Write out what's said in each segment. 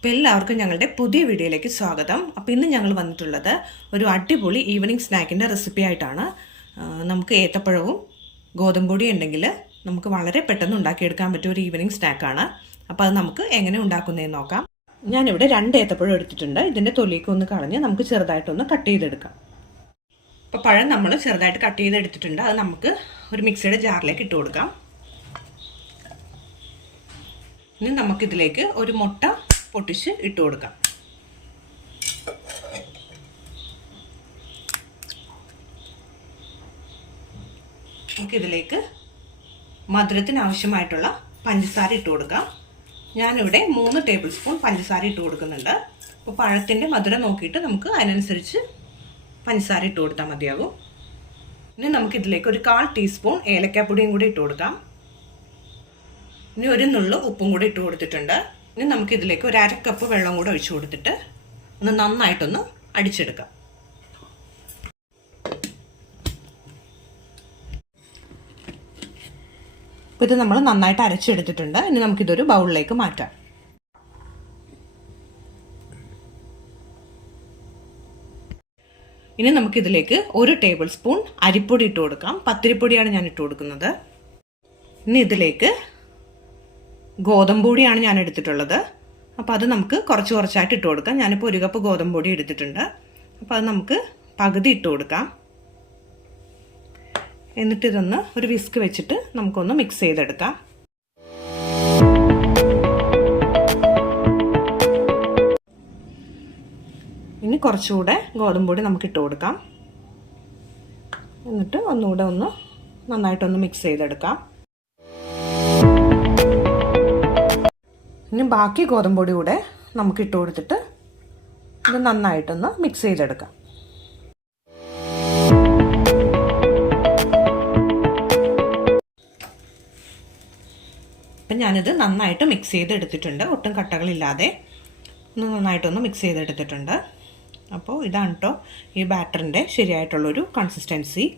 അപ്പോൾ എല്ലാവർക്കും ഞങ്ങളുടെ പുതിയ വീഡിയോയിലേക്ക് സ്വാഗതം. അപ്പോൾ ഇന്ന് ഞങ്ങൾ വന്നിട്ടുള്ളത് ഒരു അടിപൊളി ഈവനിങ് സ്നാക്കിന്റെ റെസിപ്പി ആയിട്ടാണ്. നമുക്ക് ഏത്തപ്പഴവും ഗോതമ്പൊടിയും ഉണ്ടെങ്കിൽ നമുക്ക് വളരെ പെട്ടെന്ന് ഉണ്ടാക്കിയെടുക്കാൻ പറ്റിയ ഒരു ഈവനിങ് സ്നാക്കാണ്. അപ്പോൾ അത് നമുക്ക് എങ്ങനെ ഉണ്ടാക്കുന്നതെന്ന് നോക്കാം. ഞാനിവിടെ രണ്ട് ഏത്തപ്പഴം എടുത്തിട്ടുണ്ട്. ഇതിന്റെ തൊലിയൊക്കെ ഒന്ന് കളഞ്ഞ് നമുക്ക് ചെറുതായിട്ടൊന്ന് കട്ട് ചെയ്തെടുക്കാം. അപ്പോൾ പഴം നമ്മൾ ചെറുതായിട്ട് കട്ട് ചെയ്തെടുത്തിട്ടുണ്ട്. അത് നമുക്ക് ഒരു മിക്സിയുടെ ജാറിലേക്ക് ഇട്ട് കൊടുക്കാം. ഇനി നമുക്കിതിലേക്ക് ഒരു മുട്ട പൊട്ടിച്ച് ഇട്ട് കൊടുക്കാം. നമുക്കിതിലേക്ക് മധുരത്തിന് ആവശ്യമായിട്ടുള്ള പഞ്ചസാര ഇട്ട് കൊടുക്കാം. ഞാനിവിടെ മൂന്ന് ടേബിൾ സ്പൂൺ പഞ്ചസാര ഇട്ട് കൊടുക്കുന്നുണ്ട്. അപ്പോൾ പഴത്തിന്റെ മധുരം നോക്കിയിട്ട് നമുക്ക് അതിനനുസരിച്ച് പഞ്ചസാര ഇട്ട് കൊടുത്താൽ മതിയാകും. ഇനി നമുക്കിതിലേക്ക് ഒരു കാൽ ടീസ്പൂൺ ഏലക്കാപ്പൊടിയും കൂടി ഇട്ട് കൊടുക്കാം. ഇനി ഒരു നുള്ളു ഉപ്പും കൂടി ഇട്ട് കൊടുത്തിട്ടുണ്ട്. ഇനി നമുക്കിതിലേക്ക് ഒരു അര കപ്പ് വെള്ളം കൂടെ ഒഴിച്ചു കൊടുത്തിട്ട് ഒന്ന് നന്നായിട്ടൊന്ന് അടിച്ചെടുക്കാം. അപ്പോൾ ഇത് നമ്മൾ നന്നായിട്ട് അരച്ചെടുത്തിട്ടുണ്ട്. ഇനി നമുക്കിതൊരു ബൗളിലേക്ക് മാറ്റാം. ഇനി നമുക്കിതിലേക്ക് ഒരു ടേബിൾ സ്പൂൺ അരിപ്പൊടി ഇട്ട് കൊടുക്കാം. പത്തിരിപ്പൊടിയാണ് ഞാൻ ഇട്ട് കൊടുക്കുന്നത്. ഇനി ഇതിലേക്ക് ഗോതമ്പൊടിയാണ് ഞാൻ എടുത്തിട്ടുള്ളത്. അപ്പോൾ അത് നമുക്ക് കുറച്ച് കുറച്ചായിട്ട് ഇട്ട് കൊടുക്കാം. ഞാനിപ്പോൾ ഒരു കപ്പ് ഗോതമ്പൊടി എടുത്തിട്ടുണ്ട്. അപ്പോൾ അത് നമുക്ക് പകുതി ഇട്ട് കൊടുക്കാം. എന്നിട്ട് ഇതൊന്ന് ഒരു വിസ്ക് വെച്ചിട്ട് നമുക്കൊന്ന് മിക്സ് ചെയ്തെടുക്കാം. ഇനി കുറച്ചുകൂടെ ഗോതമ്പൊടി നമുക്ക് ഇട്ട് കൊടുക്കാം. എന്നിട്ട് ഒന്നുകൂടെ ഒന്ന് നന്നായിട്ടൊന്ന് മിക്സ് ചെയ്തെടുക്കാം. ഇനി ബാക്കി ഗോതമ്പൊടി കൂടെ നമുക്ക് ഇട്ട് കൊടുത്തിട്ട് ഇത് നന്നായിട്ടൊന്ന് മിക്സ് ചെയ്തെടുക്കാം. അപ്പം ഞാനിത് നന്നായിട്ട് മിക്സ് ചെയ്തെടുത്തിട്ടുണ്ട്. ഒട്ടും കട്ടകളില്ലാതെ ഒന്ന് നന്നായിട്ടൊന്ന് മിക്സ് ചെയ്തെടുത്തിട്ടുണ്ട്. അപ്പോൾ ഇതാണ് കേട്ടോ ഈ ബാറ്ററിന്റെ ശരിയായിട്ടുള്ളൊരു കൺസിസ്റ്റൻസി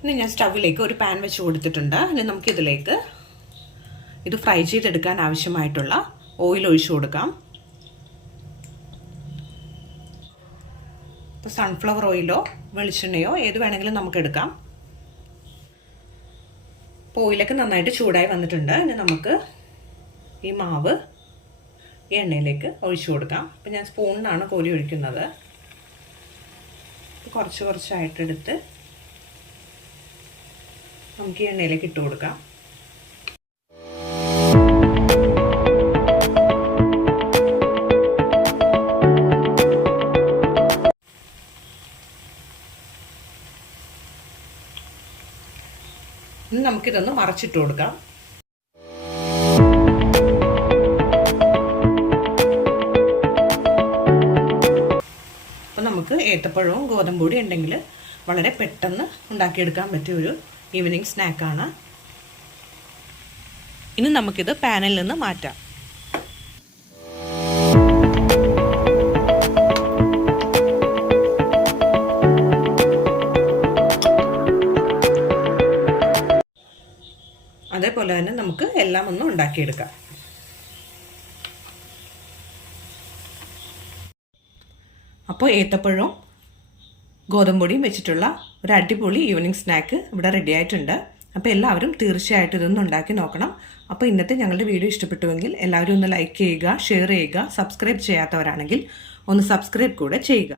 ഇനി ഞാൻ സ്റ്റൗവിലേക്ക് ഒരു പാൻ വെച്ച് കൊടുത്തിട്ടുണ്ട്. ഇനി നമുക്കിതിലേക്ക് ഇത് ഫ്രൈ ചെയ്തെടുക്കാൻ ആവശ്യമായിട്ടുള്ള ഓയിൽ ഒഴിച്ചു കൊടുക്കാം. ഇപ്പോൾ സൺഫ്ലവർ ഓയിലോ വെളിച്ചെണ്ണയോ ഏത് വേണമെങ്കിലും നമുക്ക് എടുക്കാം. അപ്പോൾ ഓയിലൊക്കെ നന്നായിട്ട് ചൂടായി വന്നിട്ടുണ്ട്. ഇനി നമുക്ക് ഈ മാവ് ഈ എണ്ണയിലേക്ക് ഒഴിച്ചു കൊടുക്കാം. അപ്പോൾ ഞാൻ സ്പൂണിനാണ് കോരി ഒഴിക്കുന്നത്. കുറച്ച് കുറച്ചായിട്ടെടുത്ത് നമുക്ക് ഈ എണ്ണയിലേക്ക് ഇട്ട് കൊടുക്കാം. ഇനി നമുക്കിതൊന്ന് മറച്ചിട്ട് കൊടുക്കാം. അപ്പോൾ നമുക്ക് ഏത്തപ്പഴവും ഗോതമ്പൂടി ഉണ്ടെങ്കിൽ വളരെ പെട്ടെന്ന് ഉണ്ടാക്കിയെടുക്കാൻ പറ്റിയ ഒരു ഈവനിങ് സ്നാക്കാണ് ഇനി നമുക്കിത് പാനിൽ നിന്ന് മാറ്റാം. അതേപോലെ തന്നെ നമുക്ക് എല്ലാം ഒന്ന് ഉണ്ടാക്കിയെടുക്കാം. അപ്പോൾ ഏത്തപ്പഴവും ഗോതമ്പൊടിയും വെച്ചിട്ടുള്ള ഒരു അടിപൊളി ഈവനിങ് സ്നാക്ക് ഇവിടെ റെഡി ആയിട്ടുണ്ട്. അപ്പോൾ എല്ലാവരും തീർച്ചയായിട്ടും ഇതൊന്നും ഉണ്ടാക്കി നോക്കണം. അപ്പോൾ ഇന്നത്തെ ഞങ്ങളുടെ വീഡിയോ ഇഷ്ടപ്പെട്ടുവെങ്കിൽ എല്ലാവരും ഒന്ന് ലൈക്ക് ചെയ്യുക ഷെയർ ചെയ്യുക സബ്സ്ക്രൈബ് ചെയ്യാത്തവരാണെങ്കിൽ ഒന്ന് സബ്സ്ക്രൈബ് കൂടെ ചെയ്യുക.